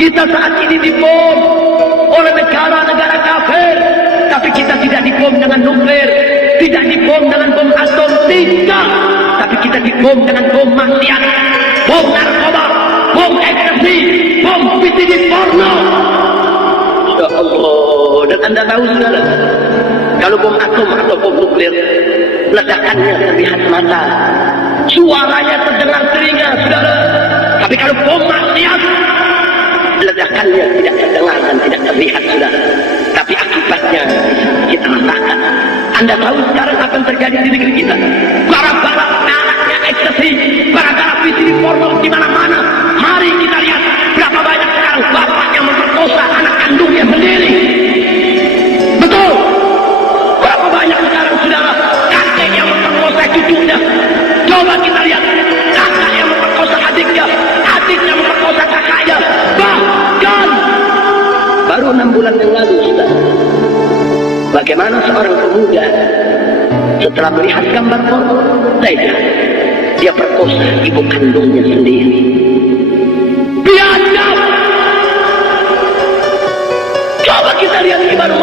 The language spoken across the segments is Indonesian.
Kita saat ini dibom oleh negara-negara kafir, tapi kita tidak dibom dengan nuklir, tidak dibom dengan bom atom, tidak. Tapi kita dibom dengan bom maksiat, bom narkoba, bom ekstasi, bom PTD porno. Ya Allah, dan Anda tahu saudara, kalau bom atom atau bom nuklir, ledakannya terlihat mata, suaranya terdengar telinga, saudara. Tapi kalau bom maksiat, ledakannya tidak terdengar dan tidak terlihat, saudara. Tapi akibatnya kita rasakan. Anda tahu sekarang apa yang terjadi di negeri kita? Gara-gara anaknya ekstasi, gara-gara PTD porno di mana-mana. Mari kita lihat berapa banyak sekarang bapak yang memperkosa anak kandungnya sendiri. Betul. Berapa banyak sekarang saudara kakek yang memperkosa cucunya. Coba kita lihat kakak yang memperkosa adiknya, adiknya memperkosa kakaknya. Bahkan baru 6 bulan yang lalu, saudara, bagaimana seorang pemuda setelah melihat gambar porno, tega dia perkosa ibu kandungnya sendiri. Biadab. Coba kita lihat di baru.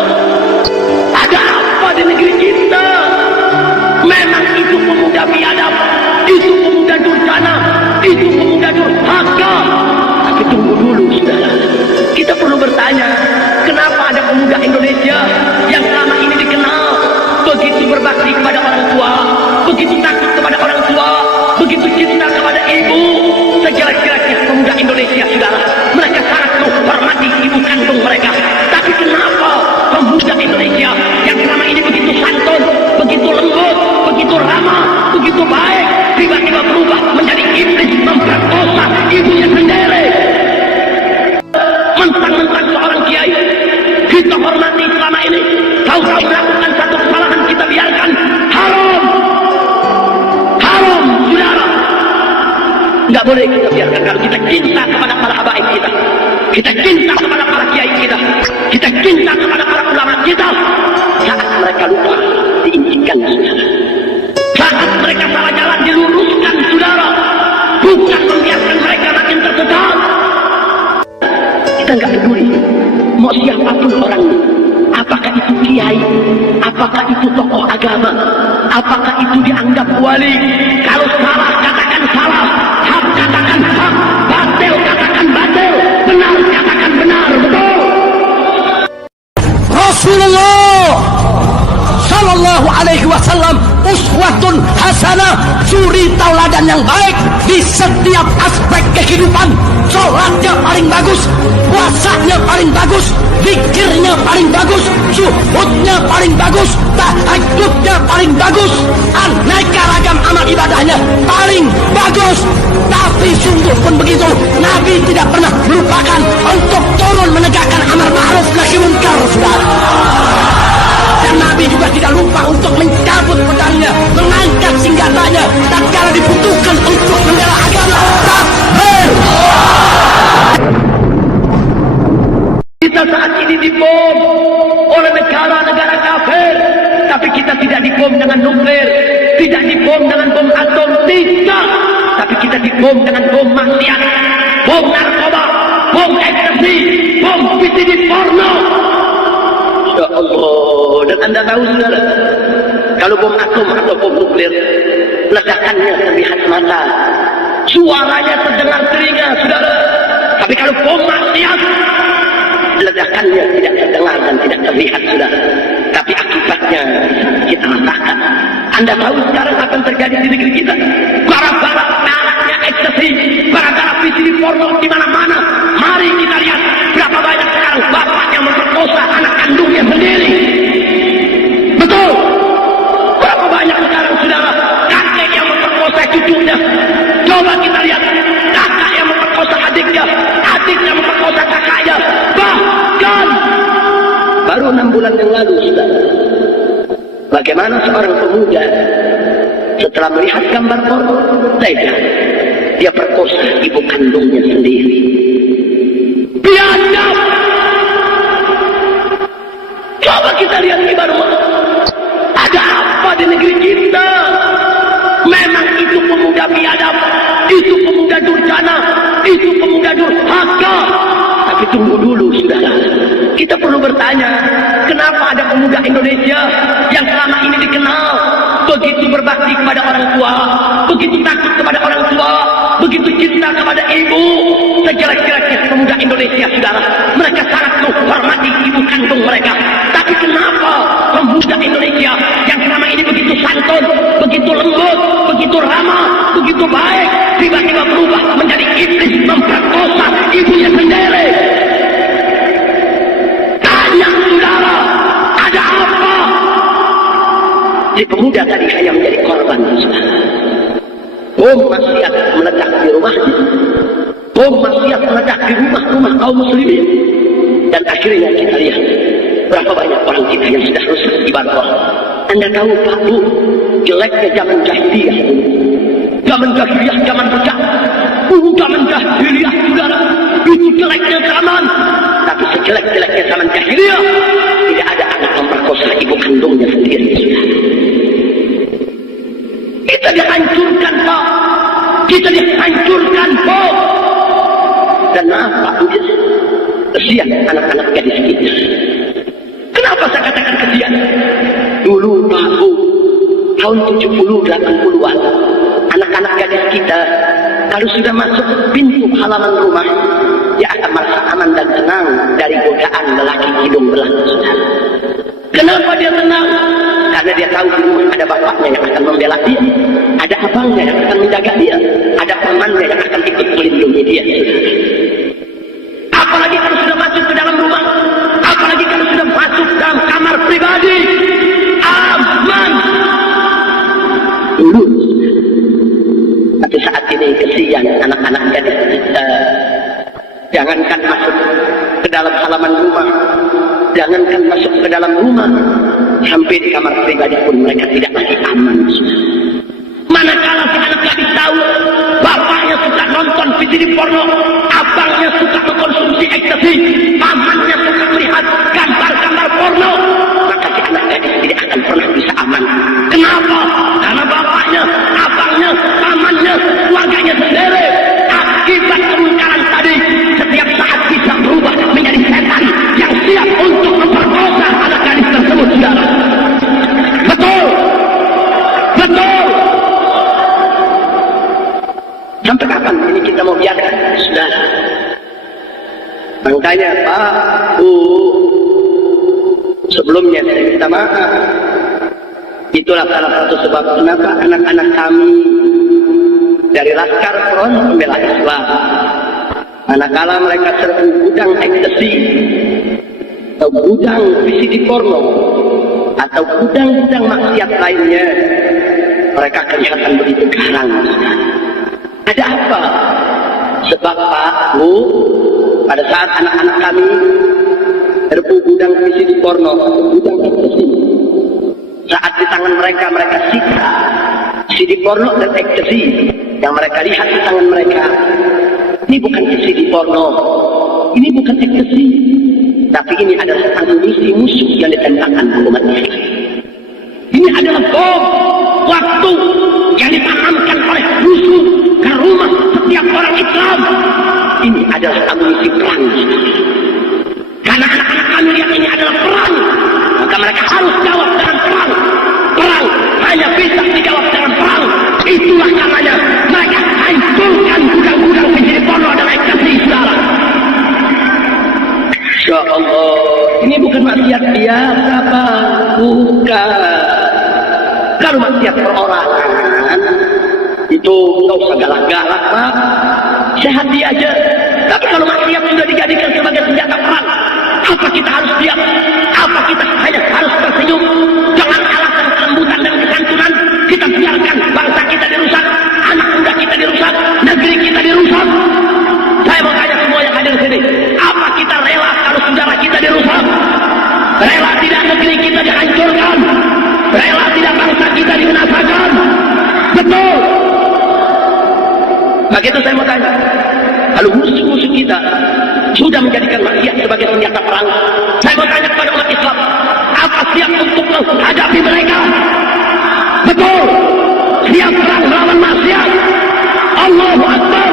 Ada apa di negeri kita? Memang itu pemuda biadab, itu pemuda durjana, itu pemuda durhaka. Tapi tunggu dulu, saudara. Kita perlu bertanya, kenapa ada pemuda Indonesia yang selama ini dikenal begitu berbakti kepada orang tua, begitu takut kepada orang tua, begitu cinta kepada ibu. Sejelek-jeleknya pemuda Indonesia, saudara, mereka sangat menghormati ibu kandung mereka. Tapi kenapa pemuda Indonesia yang selama ini begitu santun, begitu lembut, begitu ramah, begitu baik, tiba-tiba berubah menjadi iblis memperkosa ibunya sendiri? Mentang-mentang seorang kiai kita hormati selama ini, tahu-tahu melakukan satu kesalahan kita biarkan. Haram, haram, saudara. Nggak boleh kita biarkan. Kalau kita cinta kepada para habaib kita, kita cinta kepada para kiai kita, kita cinta kepada para ulama kita, saat mereka lupa diinginkan, saudara. Saat mereka salah jalan diluruskan, saudara. Bukan membiarkan mereka makin tersesat. Kita nggak peduli mau siapapun orangnya, apakah itu kiai, apakah itu tokoh agama, apakah itu dianggap wali. Kalau salah katakan salah, hak katakan hak, batil katakan batil, benar katakan benar. Betul. Rasulullah Sallallahu Alaihi Wasallam uswatun hasanah, suri tauladan yang baik di setiap aspek kehidupan. Sholatnya paling bagus, puasanya paling bagus, zikirnya paling bagus, zuhudnya paling bagus, tahajudnya paling bagus, aneka ragam amal ibadahnya paling bagus. Tapi sungguh pun begitu, Nabi tidak pernah melupakan untuk turun menegakkan amar ma'ruf nahi munkar, saudara. Dan Nabi juga tidak lupa untuk mencabut pedangnya, mengangkat senjatanya tatkala dibutuhkan untuk membela agama. Takbir! Kita saat ini dibom oleh negara-negara kafir, tapi kita tidak dibom dengan nuklir, tidak dibom dengan bom atom, tidak. Tapi kita dibom dengan bom maksiat, bom narkoba, bom ekstasi, bom PTD porno. Ya Allah, dan Anda tahu saudara, kalau bom atom atau bom nuklir, ledakannya terlihat mata, suaranya terdengar telinga, saudara. Tapi kalau bom maksiat, ledakannya tidak terdengar dan tidak terlihat, saudara. Tapi akibatnya kita rasakan. Anda tahu sekarang apa yang terjadi di negeri kita? Gara-gara anaknya ekstasi, gara-gara PTD porno di mana-mana. Mari kita lihat berapa banyak sekarang bapak yang memperkosa anak kandungnya sendiri. Betul. Berapa banyak sekarang saudara kakek yang memperkosa cucunya. Coba kita lihat kakak yang memperkosa adiknya, adiknya memperkosa kakaknya. Bahkan baru 6 bulan yang lalu, saudara, bagaimana seorang pemuda setelah melihat gambar porno, tega dia perkosa ibu kandungnya sendiri. Biadab. Coba kita lihat di baru. Ada apa di negeri kita? Memang itu pemuda biadab, itu pemuda durjana, itu pemuda durhaka. tunggu dulu, saudara. Kita perlu bertanya, kenapa ada pemuda Indonesia yang selama ini dikenal begitu berbakti kepada orang tua, begitu takut kepada orang tua, begitu cinta kepada ibu. Sejelek-jeleknya pemuda Indonesia, saudara, mereka sangat menghormati ibu kandung mereka. Tapi kenapa pemuda Indonesia yang selama ini begitu santun, begitu lembut, begitu ramah, begitu baik, tiba-tiba berubah menjadi iblis memperkosa ibunya sendiri? Tanya, saudara, ada apa? Si pemuda tadi hanya menjadi korban, saudara. Bom maksiat meledak di rumahnya, bom maksiat meledak di rumah-rumah kaum muslimin, dan akhirnya kita lihat berapa banyak orang kita yang sudah rusak di Bantul. Anda tahu Pak Bu, jeleknya zaman jahiliyah, zaman jahiliyah, zaman bejat, zaman jahiliyah, saudara, itu jeleknya zaman. Tapi sejelek-jeleknya zaman jahiliyah, tidak ada anak memperkosa ibu kandungnya sendiri, saudara. Kita dihancurkan, Pak. Kita dihancurkan, Pak. Dan maaf, Pak Budi, kesian anak-anak gadis kita. Kenapa saya katakan kesian? Dulu, Pak Bu, tahun 70, 80-an, anak-anak gadis kita, kalau sudah masuk pintu halaman rumah, dia akan merasa aman dan tenang dari godaan lelaki hidung belang, saudara. Kenapa dia tenang? Karena dia tahu di rumah ada bapaknya yang akan membela dia, ada abangnya yang akan menjaga dia, ada temannya yang akan ikut melindungi dia. Apalagi kalau sudah masuk ke dalam rumah, apalagi kalau sudah masuk dalam kamar pribadi, aman. Dulu, tapi saat ini kesian anak-anak gadis kita. Jangankan masuk ke dalam halaman rumah, jangankan masuk ke dalam rumah, sampai di kamar pribadi pun mereka tidak lagi aman. Manakala si anak gadis tahu bapaknya suka nonton video porno, abangnya suka mengkonsumsi ekstasi, pamannya suka melihat gambar-gambar porno, maka si anak gadis tidak akan pernah bisa aman. Kenapa? Karena bapaknya, abangnya, pamannya, keluarganya sendiri akibat kemungkaran tadi setiap saat bisa berubah menjadi setan yang siap untuk memperkosa anak gadis tersebut, saudara. Betul, betul. Sampai kapan ini kita mau biarkan, saudara? Makanya Pak Bu, sebelumnya saya minta maaf. Itulah salah satu sebab kenapa anak-anak kami dari Laskar Front Pembela Islam, manakala mereka serbu gudang ekstasi atau gudang VCD porno atau gudang-gudang maksiat lainnya, mereka kelihatan begitu garang. Ada apa? Sebab Pak Bu, pada saat anak-anak kami serbu gudang VCD porno atau gudang ekstasi, saat di tangan mereka, mereka sita CD porno dan ekstasi yang mereka lihat di tangan mereka. Ini bukan CD porno, ini bukan ekstasi, tapi ini adalah amunisi musuh yang ditembakkan umat Islam. Ini adalah bom waktu yang ditanamkan oleh musuh ke rumah setiap orang Islam. Ini adalah amunisi perang. Karena anak-anak kami lihat ini adalah perang, maka mereka harus jawab dengan perang. Perang hanya bisa dijawab dengan perang. Itulah karenanya mereka hancurkan gudang-gudang menjadi porno dan ekstasi, saudara. Insya Allah, ini bukan maksiat biasa, Pak. Bukan. Kalau maksiat perorangan, itu nggak usah galak-galak, Pak. Sehati aja. Tapi kalau maksiat sudah dijadikan sebagai senjata perang, apa kita harus diam? Apa kita hanya harus tersenyum? Jangan alasan kelembutan dan kesantunan kita biarkan bangsa kita dirusak, anak muda kita dirusak, negeri kita dirusak. Saya mau tanya semua yang hadir di sini, apa kita rela kalau saudara kita dirusak? Rela tidak negeri kita dihancurkan? Rela tidak bangsa kita dibinasakan? Betul. Begitu saya mau tanya, kalau musuh-musuh kita sudah menjadikan maksiat sebagai senjata perang, saya mau tanya kepada umat Islam, apa siap untuk menghadapi mereka? Betul, siap perang melawan maksiat. Allahu Akbar.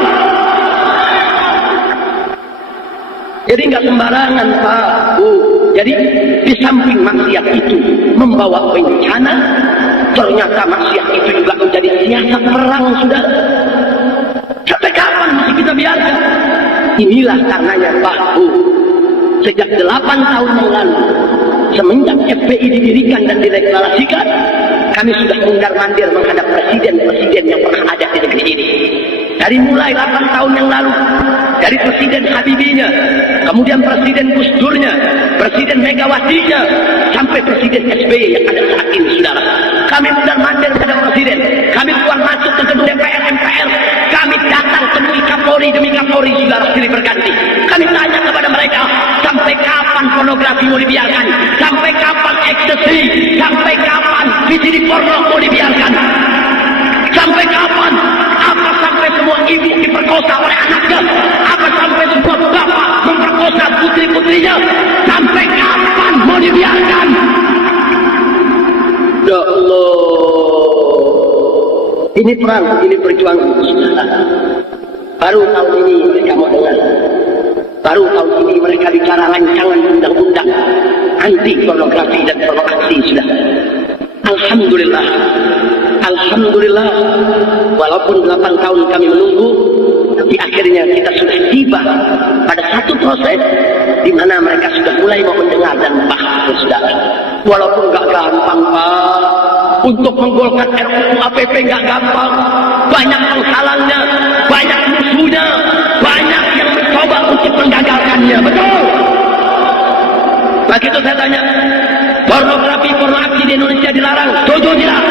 Jadi nggak sembarangan Pak Bu. Jadi di samping maksiat itu membawa bencana, ternyata maksiat itu juga menjadi siasat perang, sudah. Sampai kapan masih kita biarkan? Inilah karenanya Pak Bu, sejak 8 tahun yang lalu, semenjak FPI didirikan dan dideklarasikan, kami sudah mundar-mandir menghadap presiden-presiden yang pernah ada di negeri ini. Dari mulai 8 tahun yang lalu, dari Presiden Habibie-nya, kemudian Presiden Gus Durnya, Presiden Megawati-nya, sampai Presiden SBY yang ada saat ini, saudara. Kami mundar-mandir menghadap presiden, kami keluar masuk ke gedung DPR, MPR, kami datang temui Kapolri demi Kapolri, saudara, silih berganti. Kami tanya kepada mereka, sampai kapan pornografi mau dibiarkan? Sampai kapan ekstasi? Sampai kapan video porno mau dibiarkan? Sampai kapan? Apa sampai semua ibu diperkosa oleh anaknya? Apa sampai semua bapak memperkosa putri-putrinya? Sampai kapan mau dibiarkan? Ya Allah, ini perang, ini perjuangan, saudara. Baru tahun ini mereka mau dengar. Baru tahun ini mereka bicara rancangan undang-undang anti pornografi dan pornografi, sudah. Alhamdulillah, alhamdulillah. Walaupun 8 tahun kami menunggu, tapi akhirnya kita sudah tiba pada satu proses di mana mereka sudah mulai mau mendengar dan membahas, saudara. Walaupun gak gampang Pak, untuk menggolkan RUU APP gak gampang, banyak penghalangnya, banyak musuhnya, banyak yang mencoba untuk menggagalkannya, betul? Begitu saya tanya, pornografi, pornografi di Indonesia dilarang, setuju tidak?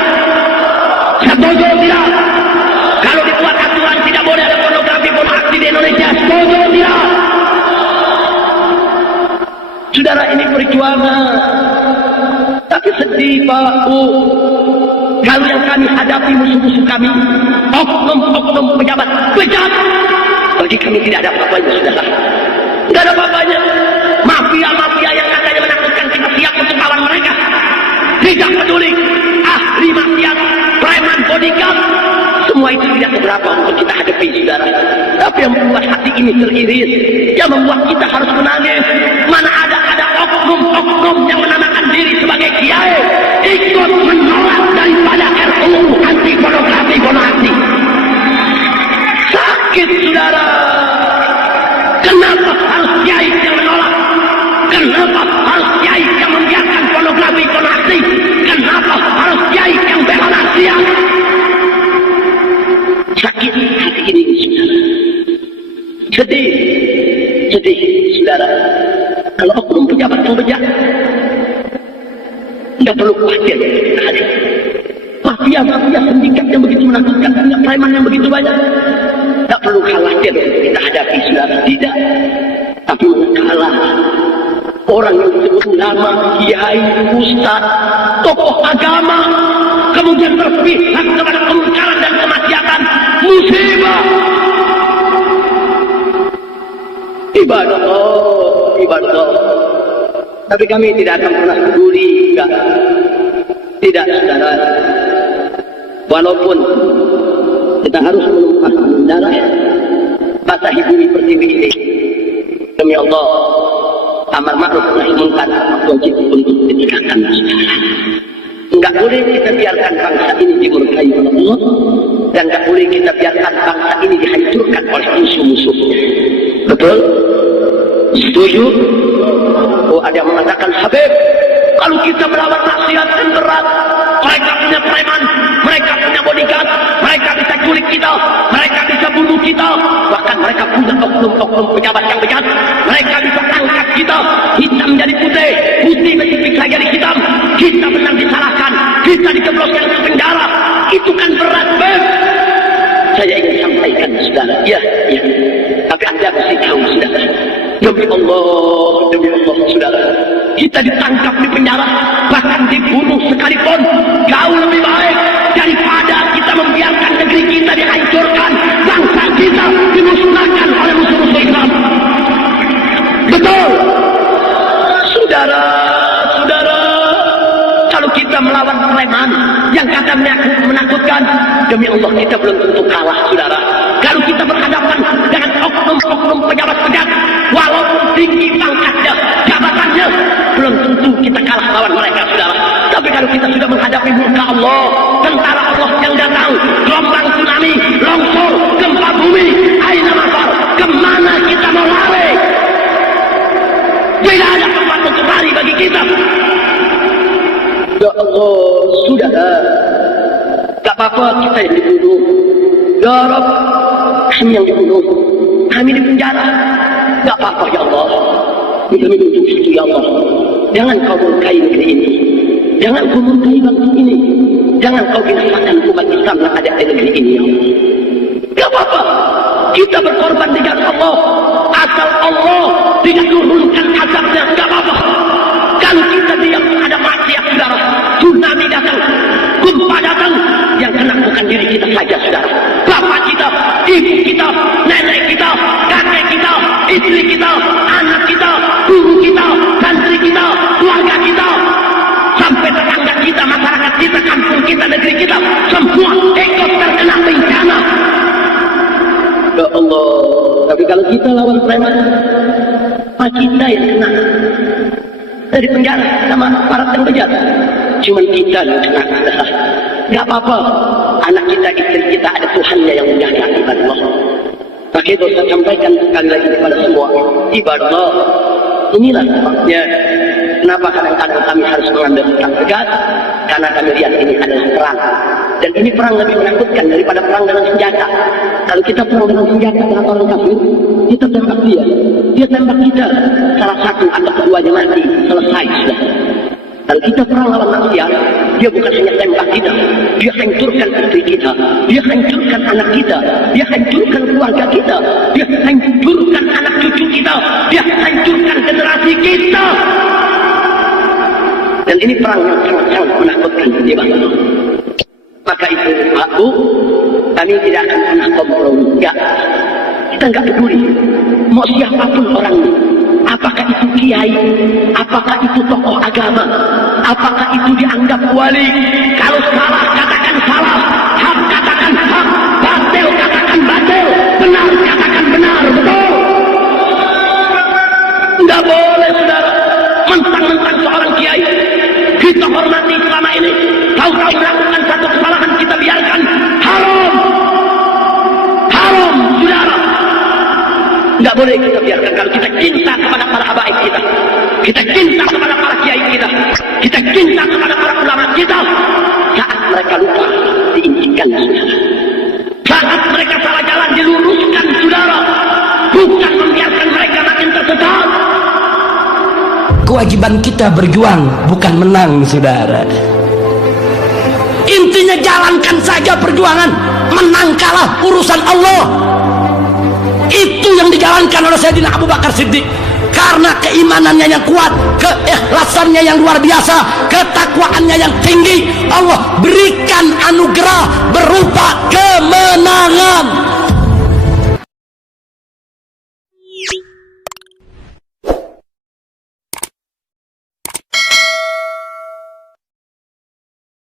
Setuju tidak? Kalau dibuat aturan tidak boleh ada pornografi, pornografi di Indonesia, setuju tidak? Saudara, ini perjuangan. Tapi sedih Pak Bu, kalau yang kami hadapi musuh-musuh kami, oknum-oknum pejabat bejat, bagi kami tidak ada apa-apanya, saudara. Tidak ada apa-apanya. Mafia-mafia yang katanya menakutkan kita siap untuk lawan mereka, tidak peduli. Ahli maksiat, preman, bodyguard, semua itu tidak seberapa untuk kita hadapi, saudara. Tapi yang membuat hati ini teriris, yang membuat kita harus menangis, mana ada oknum-oknum yang menamakan diri sebagai kiai ikut menolak daripada RUU anti pornografi, pornografi. Sakit, saudara. Kenapa harus kiai yang menolak? Kenapa harus kiai yang membiarkan pornografi, pornografi? Kenapa harus kiai yang bela maksiat? Sakit hati ini, saudara. Sedih, sedih, saudara. Kalau oknum pejabat yang bejat, tidak perlu khawatir. Mafia-mafia sindikat yang begitu menakutkan, punya preman yang begitu banyak, tidak perlu khawatir kita hadapi, saudara. Tidak. Tapi kalah orang yang disebut nama kiai, ustaz, tokoh agama, kemudian berpihak kepada kemungkaran dan kemaksiatan, musibah. Ibadah Allah, ibadah Allah. Tapi kami tidak akan pernah peduli, enggak. Tidak, saudara. Walaupun kita harus menumpahkan darah, basahi bumi pertiwi ini. Demi Allah, amar ma'ruf nahi munkar wajib untuk ditegakkan, saudara. Enggak boleh kita biarkan bangsa ini dimurkai oleh Allah, dan enggak boleh kita biarkan bangsa ini dihancurkan oleh musuh-musuhnya. Betul? Setuju? Oh, ada yang mengatakan, Habib, kalau kita melawan maksiat kan berat. Mereka punya preman, mereka punya bodyguard, mereka bisa culik kita, mereka bisa bunuh kita, bahkan mereka punya oknum-oknum pejabat yang bejat, mereka bisa angkat kita, hitam jadi putih, putih bisa jadi hitam, kita benar disalahkan, kita dikebloskan ke penjara. Itu kan berat, Beb. Saya ingin sampaikan, saudara. Ya, ya. Tapi Anda mesti tahu, saudara. Demi Allah, saudara. Kita ditangkap di penjara, bahkan dibunuh sekalipun, jauh lebih baik daripada kita membiarkan negeri kita dihancurkan, bangsa kita dimusnahkan oleh musuh-musuh Islam. Betul, saudara. Kalau kita melawan preman yang kata menakutkan, demi Allah kita belum tentu kalah, saudara. Kalau kita berhadapan dengan oknum-oknum pejabat-pejabat, walaupun tinggi pangkatnya, jabatannya, belum tentu kita kalah lawan mereka, saudara. Tapi kalau kita sudah menghadapi muka Allah, tentara Allah yang datang, gelombang tsunami, longsor, gempa bumi, aina mafar, kemana kita mau lari? Tidak ada tempat untuk lari bagi kita. Ya Allah, sudah. Tak apa-apa kita yang dibunuh. Ya Rabb, kami yang dibunuh, kami di penjara. Tak apa-apa ya Allah. Kita minum itu ya Allah. Jangan kau murkai negeri ini. Jangan kau murkai bangsa ini. Jangan kau binasakan umat Islam yang ada di negeri ini ya Allah. Tak apa-apa. Kita berkorban di jalan Allah. Asal Allah tidak turunkan azabnya, tak apa-apa. Kalau kita diam ada maksiat, saudara, tsunami datang, gempa datang, yang kena bukan diri kita saja, saudara. Bapak kita, ibu kita, nenek kita, kakek kita, istri kita, anak kita, guru kita, santri kita, keluarga kita, sampai tetangga kita, masyarakat kita, kampung kita, negeri kita, semua ikut terkena bencana. Ya Allah, tapi kalau kita lawan preman, kita yang kena dari penjara sama aparat yang berjalan. Cuman kita yang kena. Gak apa-apa, anak kita, istri kita ada Tuhannya yang menjaga ibadah. Maka itu saya sampaikan sekali lagi kepada semua ibadah. Inilah sebabnya kenapa kadang-kadang kami harus mengambil sikap tegas, karena kami lihat ini adalah perang, dan ini perang lebih menakutkan daripada perang dengan senjata. Kalau kita perang dengan senjata dengan orang kafir, kita tembak dia tembak kita, salah satu atau keduanya mati, selesai sudah. Kalau kita perang lawan manusia, dia bukan hanya tembak kita, dia hancurkan istri kita, dia hancurkan anak kita, dia hancurkan keluarga kita, dia hancurkan anak cucu kita, dia hancurkan generasi kita. Dan ini perang yang sangat-sangat menakutkan di bangsa. Maka itu, Pak Bu, kami tidak akan pernah kompromi. Enggak. Kita enggak peduli. Mau siapapun orangnya. Apakah itu kiai? Apakah itu tokoh agama? Apakah itu dianggap wali? Kalau salah, katakan salah. Hak, katakan hak. Batil, katakan batil. Benar, katakan benar. Betul. Enggak boleh, saudara. Mentang-mentang seorang kiai, kita hormati selama ini. Tahu-tahu melakukan satu kesalahan, kita biarkan. Haram. Haram, saudara. Tidak boleh kita biarkan. Kalau kita cinta kepada para habaib kita, kita cinta kepada para kiai kita, kita cinta kepada para ulama kita, saat mereka lupa, diinginkan, saudara. Saat mereka salah jalan, diluruskan, saudara. Bukan membiarkan mereka makin tersesat. Kewajiban kita berjuang, bukan menang, saudara. Intinya jalankan saja perjuangan. Menang kalah urusan Allah. Itu yang dijalankan oleh Sayyidina Abu Bakar Siddiq. Karena keimanannya yang kuat, keikhlasannya yang luar biasa, ketakwaannya yang tinggi, Allah berikan anugerah berupa kemenangan.